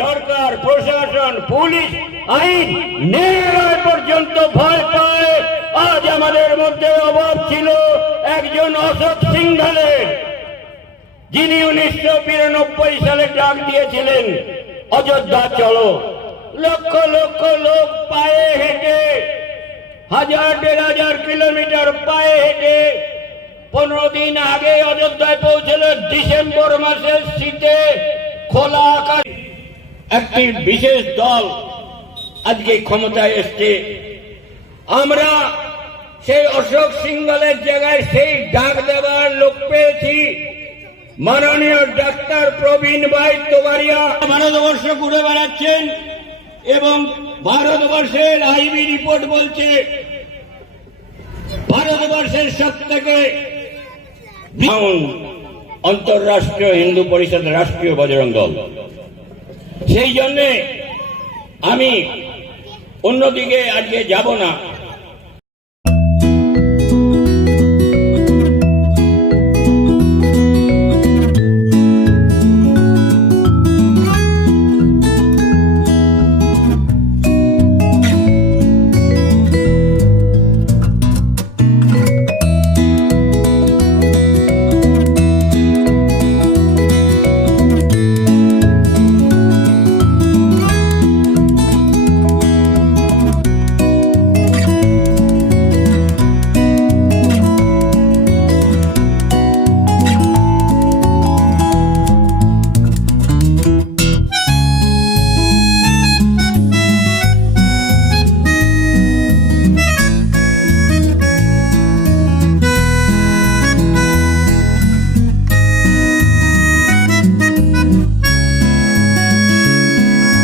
সরকার, প্রশাসন, পুলিশ, আইন ন্যায় পর্যন্ত ভয় পায়। আজ আমাদের মধ্যে অভাব ছিল একজন অশোক সিংঘলের, যিনি 1992 সালে ডাক দিয়েছিলেন অযোধ্যা চলো। লক্ষ লক্ষ লোক পায়ে হেঁটে, 1000-1500 কিলোমিটার পায়ে হেঁটে 15 দিন আগে অযোধ্যায় পৌঁছল। ডিসেম্বর মাসের শীতে খোলা আকাশ একটি বিশেষ দল আজকে ক্ষমতায় এসছে। আমরা সেই অশোক সিংঘলের জায়গায় সেই ডাক দেওয়ার লোক পেয়েছি মাননীয় ডাক্তার প্রবীণ ভাই তোবারিয়া। ভারতবর্ষ ঘুরে বেড়াচ্ছেন এবং ভারতবর্ষের আইবি রিপোর্ট বলছে ভারতবর্ষের সব থেকে অন্তর্রাষ্ট্রীয় হিন্দু পরিষদ, রাষ্ট্রীয় বজরং দল। সেই জন্যে আমি অন্যদিকে আজকে যাব না।